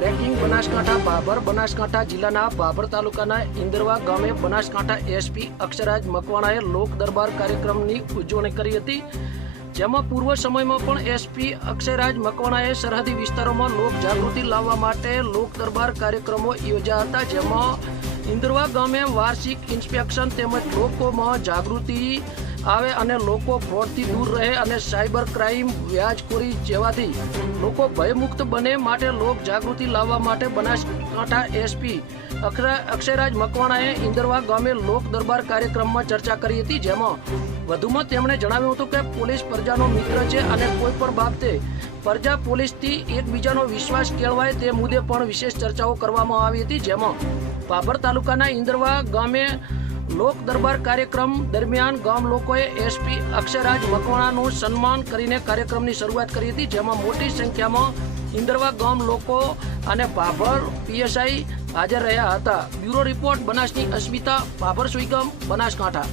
Breaking Banaskantha, Babur Banaskantha જિલ્લાના બાબર તાલુકાના ઇન્દરવા ગામે બનાસકાંઠા એસપી અક્ષરાજ મકવાણાએ લોક દરબાર કાર્યક્રમની ઉજવણી કરી હતી, જેમાં પૂર્વ સમયમાં પણ એસપી અક્ષયરાજ મકવાણાએ સરહદી વિસ્તારોમાં લોક જાગૃતિ લાવવા માટે લોક દરબાર કાર્યક્રમો યોજ્યા હતા, જેમાં ઇન્દરવા ગામે વાર્ષિક ઇન્સ્પેક્શન તેમજ લોકોમાં જાગૃતિ આવે અને લોકો ફ્રોડથી દૂર રહે અને સાયબર ક્રાઇમ વ્યાજખોરી જેવાથી લોકો ભયમુક્ત બને માટે લોક જાગૃતિ લાવવા માટે બનાસકાંઠા એસપી અક્ષયરાજ મકવાણાએ ઇન્દરવા ગામે લોક દરબાર કાર્યક્રમમાં ચર્ચા કરી હતી, જેમાં વધુમાં તેમણે જણાવ્યું હતું કે પોલીસ પ્રજાનો મિત્ર છે અને કોઈ પણ બાબતે પ્રજા પોલીસથી એકબીજાનો વિશ્વાસ કેળવાય તે મુદ્દે પણ વિશેષ ચર્ચાઓ કરવામાં આવી હતી, જેમાં બાબર તાલુકાના ઇન્દરવા ગામે લોક દરબાર કાર્યક્રમ દરમિયાન ગામ લોકોએ એસપી અક્ષરાજ મકવાણાનું સન્માન કરીને કાર્યક્રમની શરૂઆત કરી હતી, જેમાં મોટી સંખ્યામાં ઇન્દરવા ગામ લોકો અને ભાભર પીએસઆઈ હાજર રહ્યા હતા. બ્યુરો રિપોર્ટ, બનાસની અસ્મિતા, ભાભર સુઈગમ બનાસકાંઠા.